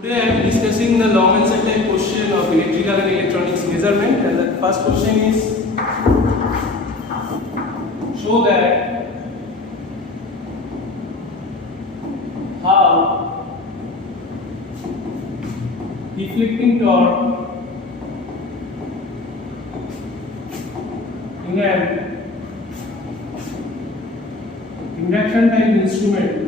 Today I am discussing the long answer type question of electrical and electronics measurement, and the first question is, show that how deflecting torque in an induction type instrument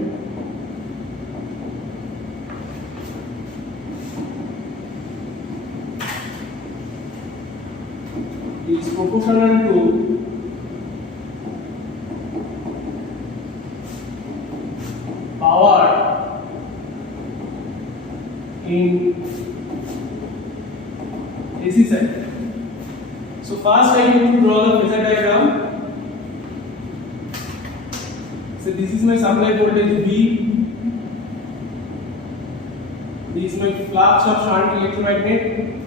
is proportional to power in AC side. So first I need to draw the phasor diagram. So this is my supply voltage V. This is my flux of shunt electromagnet.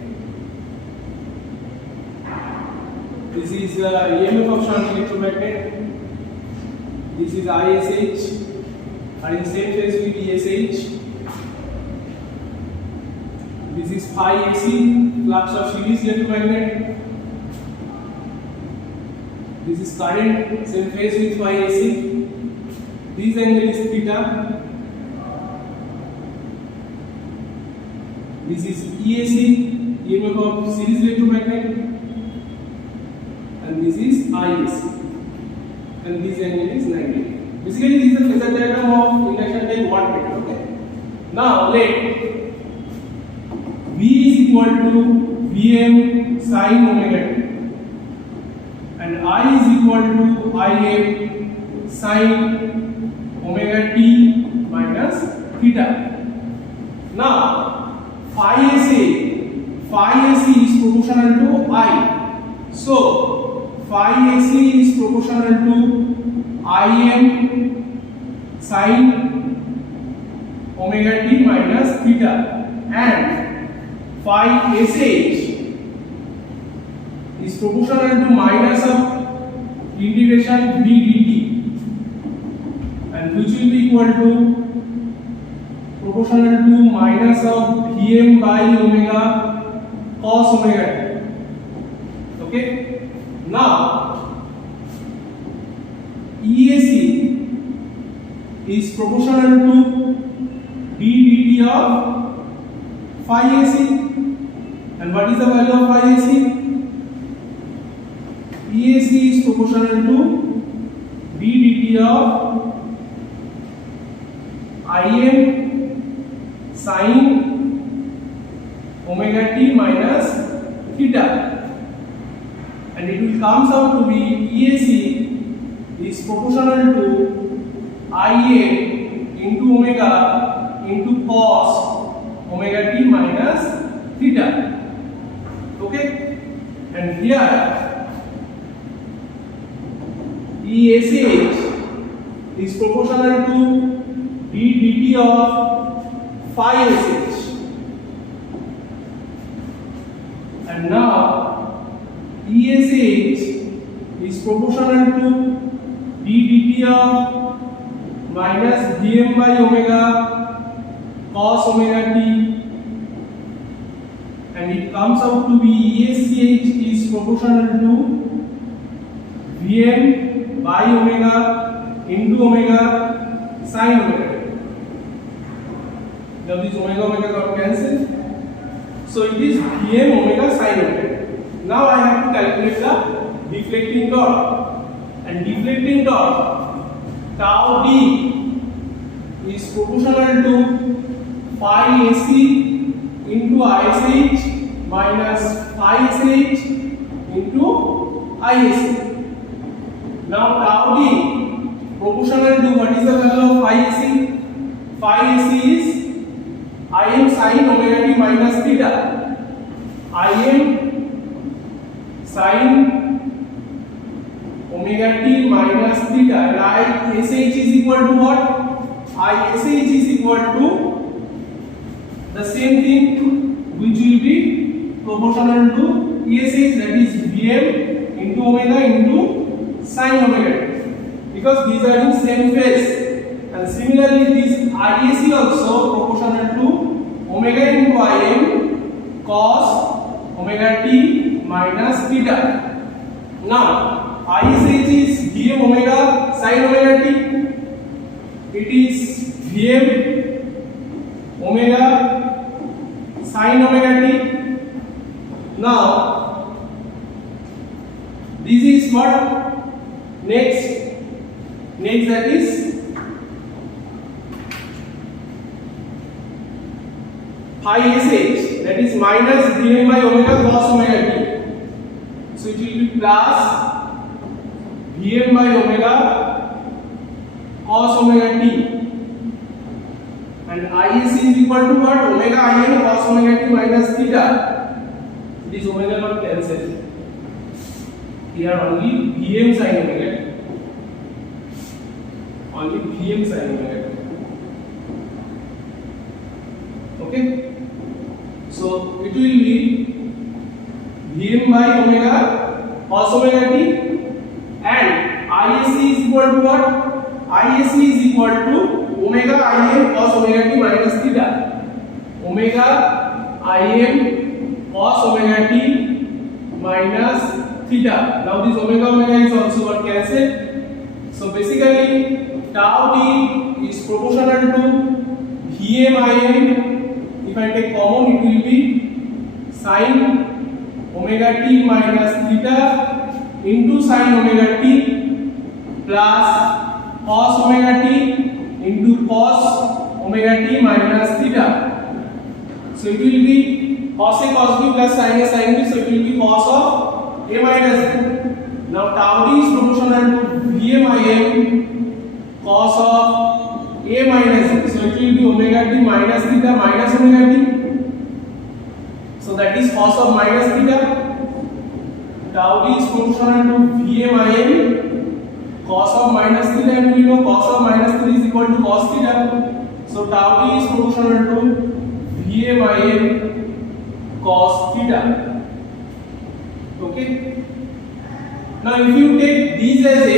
This is the EMF of shunt electromagnet. This is ISH, are in same phase with ESH. This is phi AC, flux of series electromagnet. This is current, same phase with phi AC. This angle is theta. This is EAC, EMF of series electromagnet. And this is IS, and this angle is 90. Basically, this is the phasor diagram of induction type wattmeter. Okay. Now let V is equal to Vm sin omega t, and I is equal to Im sin omega t minus theta. Now phi AC is proportional to I. So phi AC is proportional to Im sin omega t minus theta, and phi SH is proportional to minus of integration v dt, and which will be equal to proportional to minus of Vm by omega cos omega t. Okay. Now EAC is proportional to d dt of phi AC, and what is the value of phi AC? EAC is proportional to d dt of Im sin omega t minus theta. And it will comes out to be EAC is proportional to Ia into omega into cos omega t minus theta. Okay, and here ESH is proportional to d dt of phi SH, and now ESH is proportional to d dt of minus Vm by omega cos omega t, and it comes out to be ESH is proportional to Vm by omega into omega sin omega t. Now this omega got cancelled, so it is Vm omega sin omega t. Now I have to calculate the deflecting torque, and deflecting torque tau d is proportional to phi AC into ISH minus phi SH into ISH. Now tau d proportional to what is the value of phi AC? Phi AC is Im sin omega t minus theta. Im sin omega t minus theta, and ISH is equal to what? ISH is equal to the same thing, which will be proportional to ESH, that is Vm into omega into sin omega t, because these are in same phase. And similarly this RAC also proportional to omega cos omega t minus theta. Now ISH is Vm omega sin omega t. It is Vm omega sin omega t. Now this is what next that is phi sh, that is minus Vm by omega cos omega t. So it will be plus Vm by omega cos omega t, and ISC is equal to what? Omega in cos omega t minus theta. This omega got cancelled. Here only Vm sin omega t. Only Vm sin omega t. Okay. So it will be Vm by omega cos omega t, and ISC is equal to what? ISC is equal to omega in cos omega t minus theta. Omega in cos omega t minus theta. Now this omega is also got cancelled. So basically tau t is proportional to Vm in. If I take common, it will be sin omega t minus theta into sin omega t plus cos omega t into cos omega t minus theta. So it will be cos a cos b plus sin a sin b. So it will be cos of a minus b. Now tau t is proportional to Vm in cos of a minus b. So it will be omega t minus theta minus omega t. So that is cos of minus theta. Tau t is proportional to Vm in cos of minus theta, and we know cos of minus theta is equal to cos theta. So tau t is proportional to Vm in cos theta. Okay. Now if you take these as a,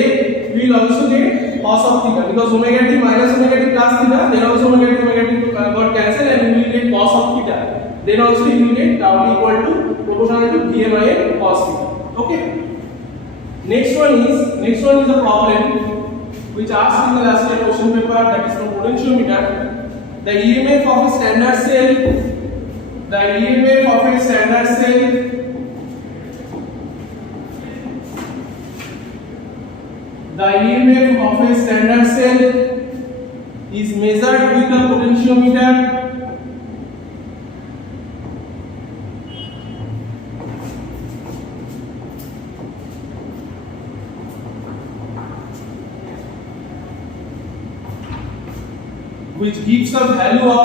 we will also get cos of theta, because omega t minus omega t plus theta, then also omega t got cancelled, and we will get cos of theta. Then also you will get tau t equal to proportional to Vm in cos theta. Okay. Next one is a problem which asked in the last year question paper, that is from potentiometer. The EMF of a standard cell, is measured with the potentiometer. Which gives a value of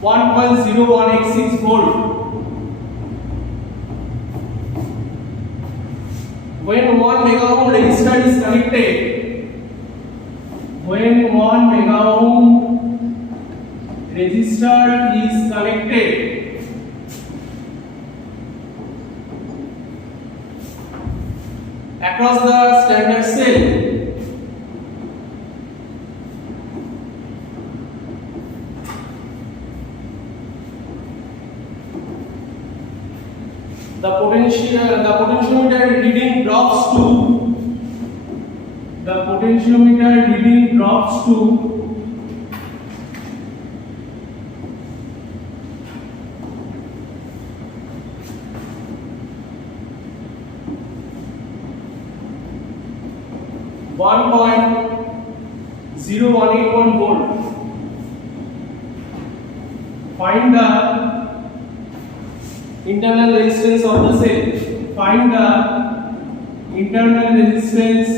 1.0186 volt. When 1 mega ohm resistor is connected, across the standard cell, the potentiometer reading drops to 1.0181 volt. Find the internal resistance of the cell. Find the internal resistance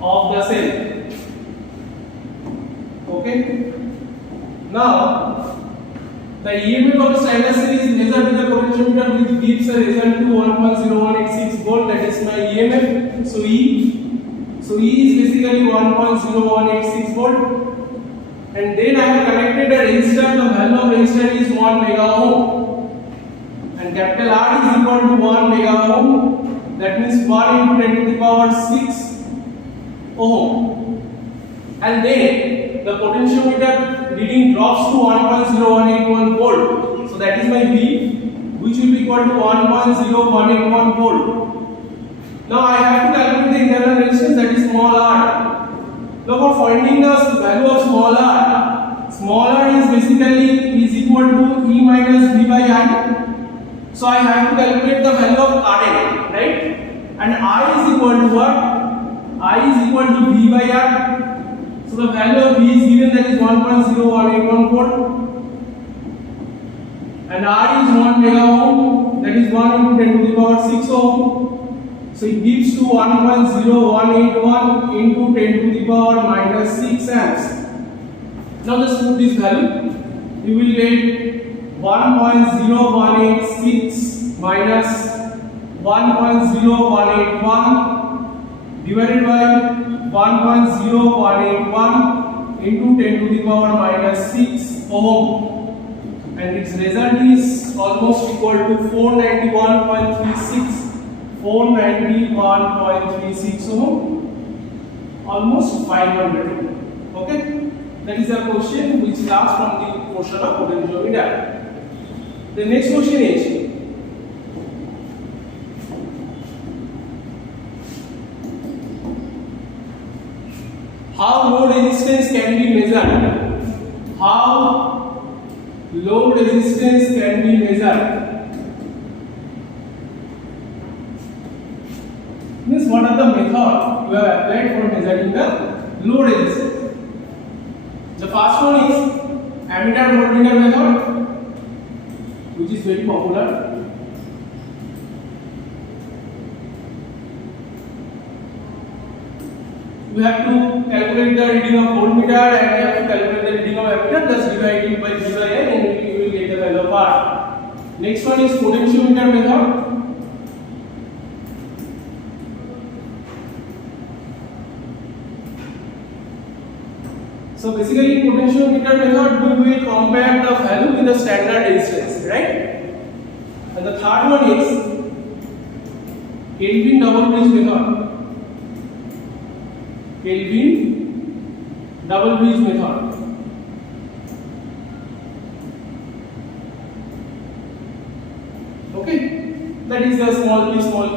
of the cell. Okay. Now the EMF of the standard cell is measured with the potentiometer, which gives a result to 1.0186 volt. That is my EMF. So E is basically 1.0186 volt. And then I have connected a resistor. The value of resistor is 1 mega ohm. And and capital R is equal to 1 mega ohm, that means 1 into 10 to the power 6 ohm, and then the potentiometer reading drops to 1.0181 volt, so that is my V, which will be equal to 1.0181 volt. Now I have to calculate the internal resistance, that is small r. Now for finding the value of small r is basically is equal to E minus V by I. So I have to calculate the value of Rn, right? And I is equal to what? I is equal to V by R. So the value of V is given, that is 1.0181 volt. And R is 1 mega ohm, that is 1 into 10 to the power 6 ohm. So it gives to 1.0181 into 10 to the power minus 6 amps. Now just put this value. You will get 1.0186 minus 1.0181 divided by 1.0181 into 10 to the power minus 6 ohm. And its result is almost equal to 491.36 ohm, almost 500. Okay, that is a question which is asked from the portion of potentiometer. The next question is, how load resistance can be measured? How load resistance can be measured? Means what are the methods you have applied for measuring the load resistance? The first one is ammeter voltmeter method, which is very popular. You have to calculate the reading of voltmeter and you have to calculate the reading of ammeter, just divide it by V by N and you will get the value of R. Next one is potentiometer method. So basically potentiometer method we will compare the value with the standard resistance, right? And the third one is Kelvin double bridge method. Kelvin double bridge method. Okay, that is the small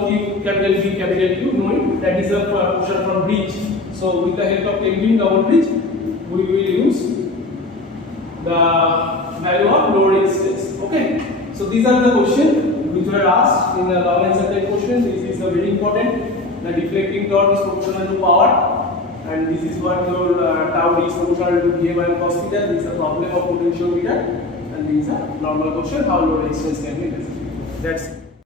p, capital V, capital Q, knowing that is a portion from bridge. So with the help of Kelvin double bridge, we will use the value of load resistance. Okay, so these are the questions which were asked in the long and certain question. This is a very important. The deflecting torque is proportional to power, and this is what your tau is proportional to VA and cos theta. This is a problem of potentiometer, and this is a normal question how load resistance can be measured. That's it.